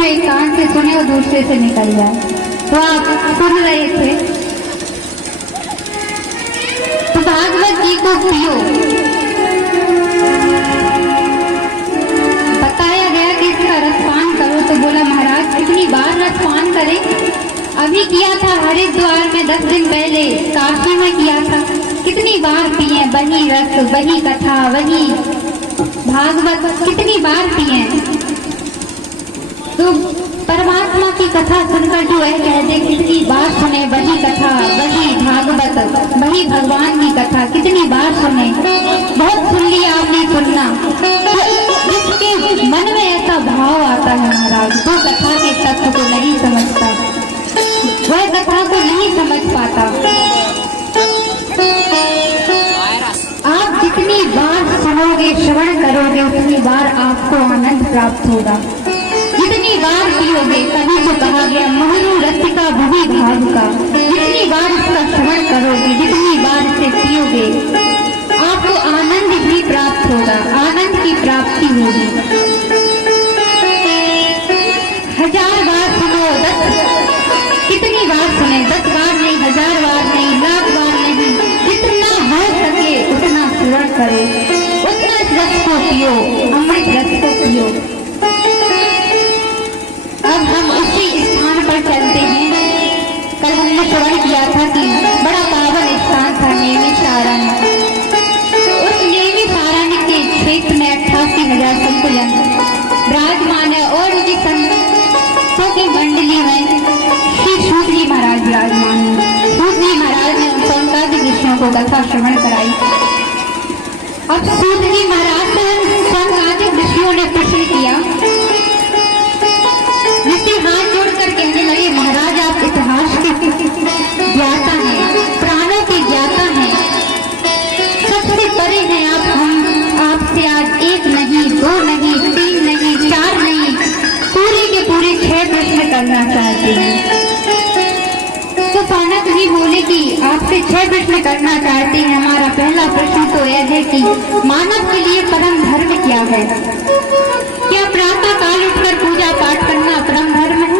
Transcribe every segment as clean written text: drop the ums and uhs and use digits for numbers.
में एक कान से सुने और दूसरे से निकल जाए। तो आप सुन रहे थे तो भागवत जी को पियो। बताया गया कि इसका रसपान करो, तो बोला महाराज कितनी बार रसपान करें? अभी किया था हरिद्वार में 10 दिन पहले, काशी में किया था, कितनी बार पिए वही रस, वही कथा, वही भागवत, कितनी बार पिए। तो परमात्मा की कथा सुनकर जो है कह दे कितनी बार सुने वही कथा, वही भागवत, वही भगवान की कथा, कितनी बार सुने। बहुत सुन लिया आपने सुनना, जिसके मन में ऐसा भाव आता है महाराज, वो कथा के तत्व को नहीं समझता, वह कथा को नहीं समझ पाता। आप जितनी बार सुनोगे, श्रवण करोगे, उतनी बार आपको आनंद प्राप्त होगा। जितनी बार पियोगे, कभी तो कहा गया महरु रसिका भुवि भाव का, जितनी बार इसका श्रवण करोगे, जितनी बार इसे पियोगे, आपको आनंद भी प्राप्त होगा, आनंद की प्राप्ति होगी। 1000 बार सुनो, 10 कितनी बार सुने, 10 बार नहीं, 1000 बार नहीं, लाख बार नहीं, जितना हो सके उतना श्रवण करो, उतना रस को पियो, अमृत रस को पियो। अब हम उसी स्थान पर चलते हैं। कल हमने श्रवण किया था कि बड़ा पावन स्थान था नैमिषारण्य। उस नैमिषारण्य के क्षेत्र में 88,000 संतजन विराजमान है और उनकी संतों की मंडली में श्री सूत जी महाराज विराजमान है। सूत जी महाराज ने उन सौनकादि ऋषियों को कथा श्रवण कराई। अब सूत जी महाराज से सौनकादि ऋषियों ने प्रश्न किया, ऋषि हाथ जोड़कर कहने लगे महाराज आप इतिहास के ज्ञाता हैं, प्राणों के ज्ञाता हैं, सबसे परे हैं आप। हम आपसे आज 1 नहीं, 2 नहीं, 3 नहीं, 4 नहीं, पूरे के पूरे 6 प्रश्न करना चाहते हैं। तो सौनक जी बोले कि आपसे 6 प्रश्न करना चाहते हैं। हमारा पहला प्रश्न तो यह है कि मानव के लिए परम धर्म क्या है? क्या प्रातः काल उठकर पूजा पाठ करना परम धर्म है?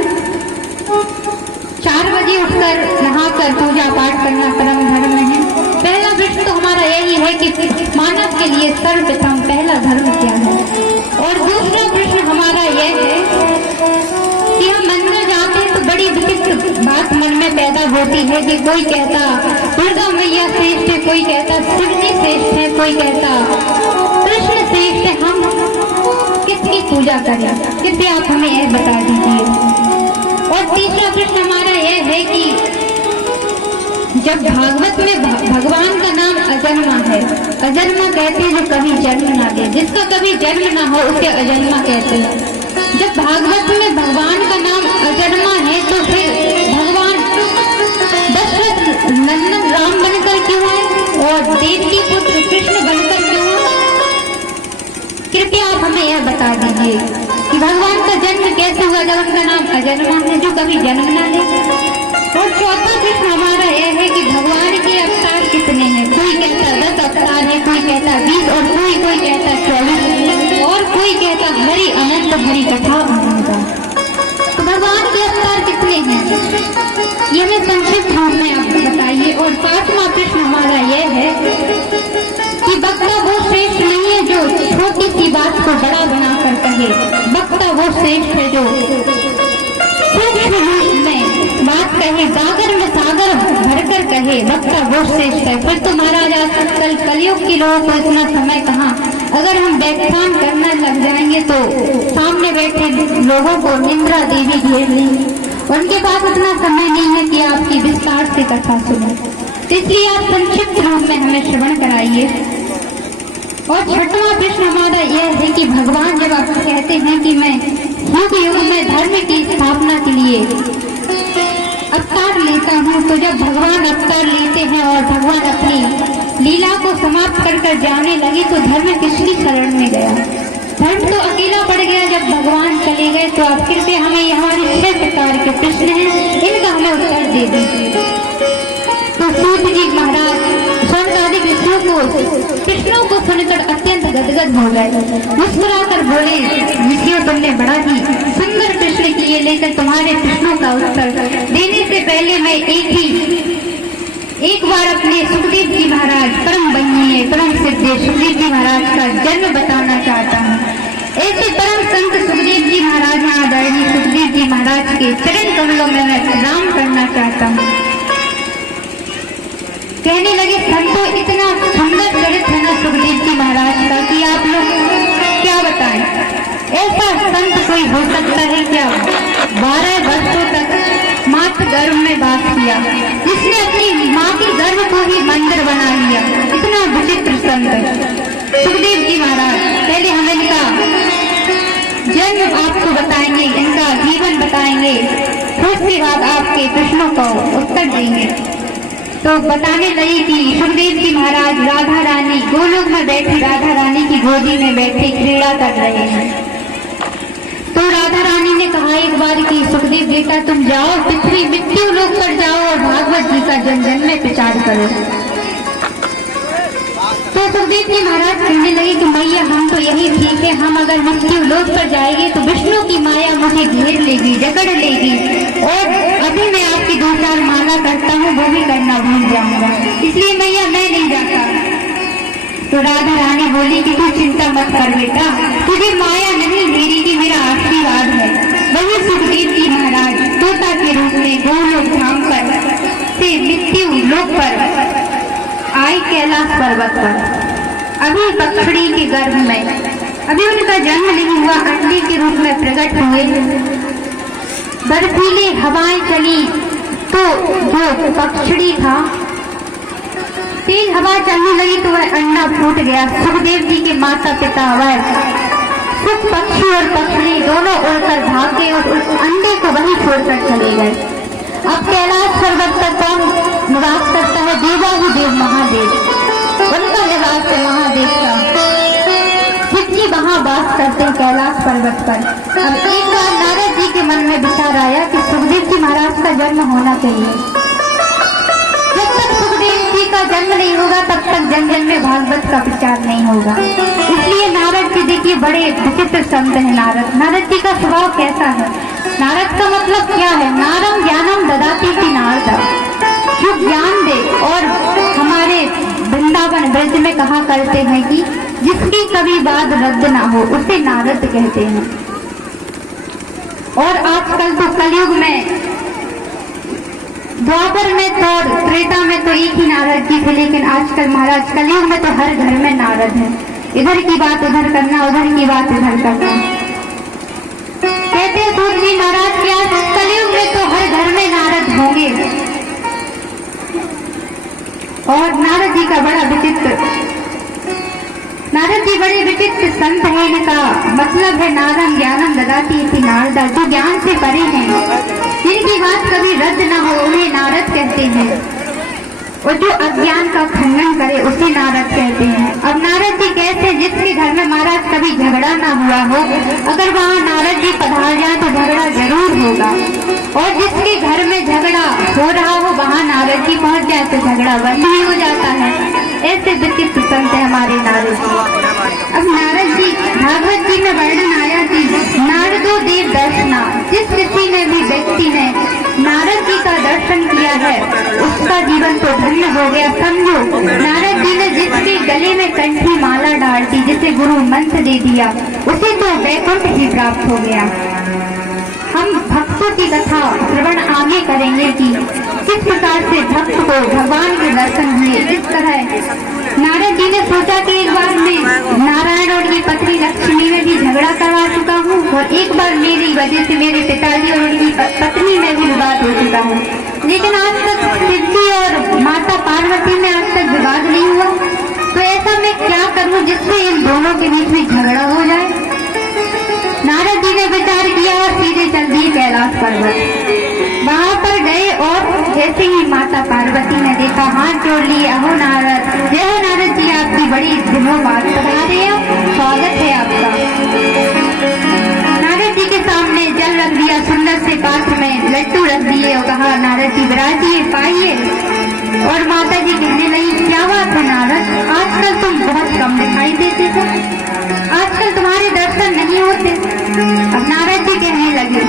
4 बजे उठकर नहाकर पूजा पाठ करना परम धर्म है? पहला प्रश्न तो हमारा यही है कि मानव के लिए सर्वप्रथम पहला धर्म क्या है। और दूसरा प्रश्न हमारा यह है कि हम मंदिर जाते हैं तो बड़ी विचित्र बात मन में पैदा होती है कि कोई कहता दुर्गा मैया श्रेष्ठ है, कोई कहता शिव जी श्रेष्ठ है, कोई कहता कृष्ण श्रेष्ठ है। हम किसकी पूजा करें? कृपया आप हमें यह बता दीजिए। और तीसरा प्रश्न हमारा यह है कि जब भागवत में भगवान का नाम अजन्मा है, अजन्मा कहते हैं जो कभी जन्म ना ले, जिसका कभी जन्म ना हो उसे अजन्मा कहते हैं। जब भागवत में भगवान का नाम अजन्मा है तो फिर भगवान दशरथ नंदन राम बनकर क्यों है और देवकी पुत्र कृष्ण बनकर क्यों है? कृपया आप हमें यह बता दीजिए कि भगवान का जन्म कैसे हुआ जब उनका नाम अजन्मा है जो कभी जन्म ना ले। और चौथा प्रश्न हमारा यह है कि भगवान के अवतार कितने हैं? कोई कहता 10 अवतार है, कोई कहता 20 और कोई कहता 24 और कोई कहता हरि अनंत हरि कथा अनंत। तो भगवान के अवतार कितने हैं ये हमें संक्षिप्त रूप में आप बताइए। और 5वां प्रश्न हमारा यह है कि वक्ता वो श्रेष्ठ नहीं है जो छोटी सी बात को बड़ा बनाकर कहे, वक्ता वो श्रेष्ठ है जो सूक्ष्म रूप में बात कहे, गागर में सागर भरकर कहे, वक्ता वो श्रेष्ठ है। फिर तो महाराज आजकल कलयुग के लोगों को इतना समय कहाँ, अगर हम व्याख्यान करना लग जाएंगे तो सामने बैठे लोगों को निंद्रा देवी घेर लेंगी, उनके पास इतना समय नहीं है कि आपकी विस्तार से कथा सुने। इसलिए आप संक्षिप्त रूप में हमें श्रवण कराइए। और 6वां प्रश्न हमारा यह है कि भगवान जब आप कहते हैं कि मैं युग युग में धर्म की स्थापना के लिए अवतार लेता हूँ, तो जब भगवान अवतार लेते हैं और भगवान अपनी लीला को समाप्त कर जाने लगे तो धर्म किसकी शरण में गया? धर्म तो अकेला पड़ गया जब भगवान चले गए। तो आप कृपया हमें हमारे 6 प्रकार के प्रश्न हैं, इनका हमें उत्तर दे दीजिए। तो सूत जी महाराज सौनकादि कृष्णों को सुनकर अत्यंत गदगद हो गए, मुस्कुराकर बोले ऋषियों तुमने बड़ा ही सुंदर प्रश्न लेकर तुम्हारे प्रश्नों का उत्तर देने से पहले मैं एक बार अपने सुखदेव जी महाराज परम बंदनीय परम सिद्धे सुखदेव जी महाराज का जन्म बताना चाहता हूँ। ऐसे परम संत सुखदेव जी महाराज हैं, आदरणीय सुखदेव जी महाराज के चरण कमलों में मैं प्रणाम करना चाहता हूँ। कहने लगे संतों इतना सुंदर चरित्र है ना सुखदेव जी महाराज का कि आप लोग क्या बताएं। ऐसा संत कोई हो सकता है क्या? 12 वर्षों तक माँ के गर्भ में वास किया, जिसने अपनी माँ के गर्भ को ही मंदिर बना लिया। इतना विचित्र संत सुखदेव जी महाराज। पहले हम इनका जन्म आपको बताएंगे, इनका जीवन बताएंगे, फिर उसके बाद आपके प्रश्नों का उत्तर देंगे। तो बताने लगी कि सुखदेव जी महाराज राधा रानी गोलोक में बैठी राधा रानी की गोदी में बैठे क्रीड़ा कर रहे हैं। तो राधा रानी ने कहा एक बार कि सुखदेव बेटा तुम जाओ पृथ्वी मृत्यु लोक पर जाओ और भागवत जी का जन जन में प्रचार करो। तो सुखदेव जी महाराज कहने लगे कि मैया हम तो यही ठीक है, हम अगर मृत्यु लोक पर जाएंगे तो विष्णु की माया मुझे घेर लेगी, जकड़ लेगी, और अभी मैं आपकी 2-4 माला करता हूँ वो भी करना भूल जाऊंगा, इसलिए मैया मैं नहीं जाता। तो राधा रानी बोली कि तू चिंता मत कर बेटा, तुझे माया नहीं घेरेगी, मेरा आशीर्वाद है। वही सुखदेव जी महाराज तोता के रूप में गोलोक धाम पर से मृत्यु लोक पर आए कैलाश पर्वत पर। अभी पक्षड़ी के गर्भ में, अभी उनका जन्म नहीं हुआ, अंडे के रूप में प्रकट हुए। बर्फीली हवाएं चली तो जो पक्षड़ी था, तेज हवा चलने लगी तो वह अंडा फूट गया। सुखदेव जी के माता पिता वह सुख पक्षी और पक्षड़ी दोनों उड़कर भाग गए और उस अंडे को वहीं छोड़कर चले गए। अब कैलाश पर्वत पर कौन निवास करता है? देवाधिदेव महादेव, उनका निवास है महादेव का। शिव जी वहाँ वास करते हैं कैलाश पर्वत पर। अब एक बार नारद जी के मन में विचार आया कि सुखदेव जी महाराज का जन्म होना चाहिए। जब तक सुखदेव जी का जन्म नहीं होगा तब तक जन जन में भागवत का प्रचार नहीं होगा। इसलिए नारद जी देखिए बड़े विचित्र संत है नारद। नारद जी का स्वभाव कैसा है? नारद का मतलब क्या है? नारम ज्ञानम ददाति इति नारद, जो ज्ञान दे। और हमारे वृंदावन ब्रज में कहा करते हैं कि जिसकी कभी बात रद्द ना हो उसे नारद कहते हैं। और आजकल तो कलयुग में, द्वापर में तो त्रेता में तो एक ही नारद जी थे, लेकिन आजकल महाराज कलयुग में तो हर घर में नारद है। इधर की बात उधर करना, उधर की बात इधर करना। कहते सूत जी महाराज क्या कलयुग में तो हर घर में नारद होंगे। और नारद जी का बड़ा विचित्र, नारद जी बड़े विचित्र संत है। इनका मतलब है नारम ज्ञानम ददाति इति नारदा, जो ज्ञान से परे हैं, जिनकी बात कभी रद्द न हो उन्हें नारद कहते हैं, और जो अज्ञान का खंडन करे उसे नारद कहते हैं। अब नारद जी कैसे? जिसके घर में महाराज कभी झगड़ा ना हुआ हो, अगर वहाँ नारद जी पधार जाए तो झगड़ा जरूर होगा, और जिसके घर में झगड़ा हो रहा हो वहाँ नारद जी पहुँच जाए तो झगड़ा बंद ही हो जाता है। ऐसे विचित्र संत है हमारे नारद जी। अब नारद जी भागवत जी में वर्णन आया कि नारदो देव दर्शना, जिस किसी ने भी व्यक्ति ने नारद जी का दर्शन किया है उसका जीवन तो धन्य हो गया। समझो नारद जी ने जिसके गले में कंठी माला डाल दी, जिसे गुरु मंत्र दे दिया, उसे तो वैकुंठ ही प्राप्त हो गया। हम भक्तों की कथा श्रवण आगे करेंगे कि किस प्रकार से भक्त को भगवान के दर्शन हुए। इस तरह नारद जी ने सोचा कि एक बार मैं नारायण और उनकी पत्नी लक्ष्मी में भी झगड़ा करवा चुका हूँ, और एक बार मेरी वजह से मेरे पिताजी और उनकी पत्नी में भी विवाद हो चुका है, लेकिन आज तक शिव जी और माता पार्वती में आज तक विवाद नहीं हुआ। तो ऐसा मैं क्या करूँ जिससे इन दोनों के बीच में झगड़ा हो जाए? नारद जी ने विचार किया और सीधे चल दिए कैलाश पर्वत। वहां पर गए और जैसे ही माता पार्वती ने देखा, हाथ जोड़ लिए, अहो नारद, जय हो नारद जी, आपकी बड़ी दिनों बाद पधारे हैं, स्वागत है आपका। नारद जी के सामने जल रख दिया, सुंदर से पात्र में लड्डू रख दिए और कहा नारद जी विराजिए, पाइए। और माता जी कहने लगी क्या बात है नारद, आजकल तुम बहुत कम दिखाई देते थे, आजकल तुम्हारे दर्शन नहीं होते। अब नारद जी कहने लगे